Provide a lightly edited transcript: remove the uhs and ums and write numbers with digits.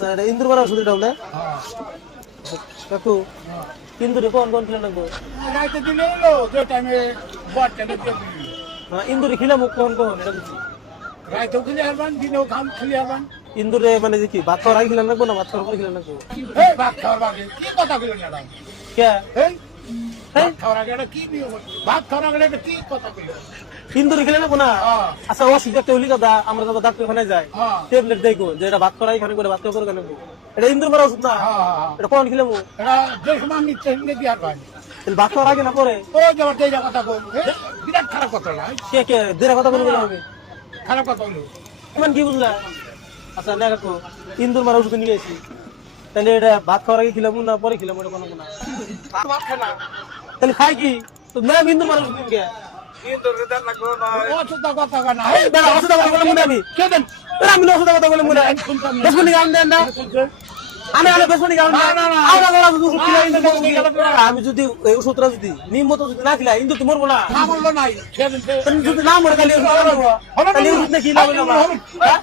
আচ্ছা এটা ইন্দুর মারা ওষুধ এটা বলে কাকু ইন্দুরে কোন কোন খেলে লাগবো রাইতে দিলে হলো যে টাইমে বাচ্চা দিয়ে দিল ইন্দুরে খিলাম কোন কোন এটা বুঝি রাইতেও খেলে হারবান দিনেও খেলে হারবান ইন্দুরে মানে কি ভাত খাওয়ার আগে খিলাম লাগবো না ভাত খাওয়ার পরে খিলাম লাগবো এই ভাত খাওয়ার আগে কি কথা কইলেন না কে এই ভাত খাওয়ার আগে এটা কি নিয়ম ভাত খাওয়ার আগে এটা কি কথা কইলেন ইন্দুরে খেলে লাগবো না আচ্ছা ওষুধ একটা হলি কথা আমরা তো ডাক্তারখানায় যাই ট্যাবলেট দেখো যে এটা ভাত করাই খানে করে ভাত করে কেন এটা ইন্দুর মারা ওষুধ না এটা কোন খিলাম এটা যে সময় নিচ্ছে এমনি দিয়ে হারবান ভাত খাওয়ার আগে না পরে ও যাবার যে কথা কই বিরাট খারাপ কথা না কে কে দেরা কথা বলবো হবে খারাপ কথা হলো এমন কি বুঝলা আচ্ছা না কাকু ইন্দুর মারা ওষুধ নিয়ে গেছি তাহলে এটা ভাত খাওয়ার আগে খিলাম না পরে খিলাম ওটা কোনো না ভাত খানা তাহলে খাই কি তো ম্যাম ইন্দুর মারা ওষুধ কে অসুস্থ কথা না এই বেড়া ওষুধ কথা বলে মনে আমি কে দেন আমি ওষুধ কথা বলে মনে বেসবনি গান দেন না আমি আলো বেসবনি গান আমি যদি এই ওষুধটা যদি নিয়মিত যদি না খিলাই ইন্দুর তো মরবো না না বললো নাই যদি না মরে তাহলে ওষুধ না কি লাগবে না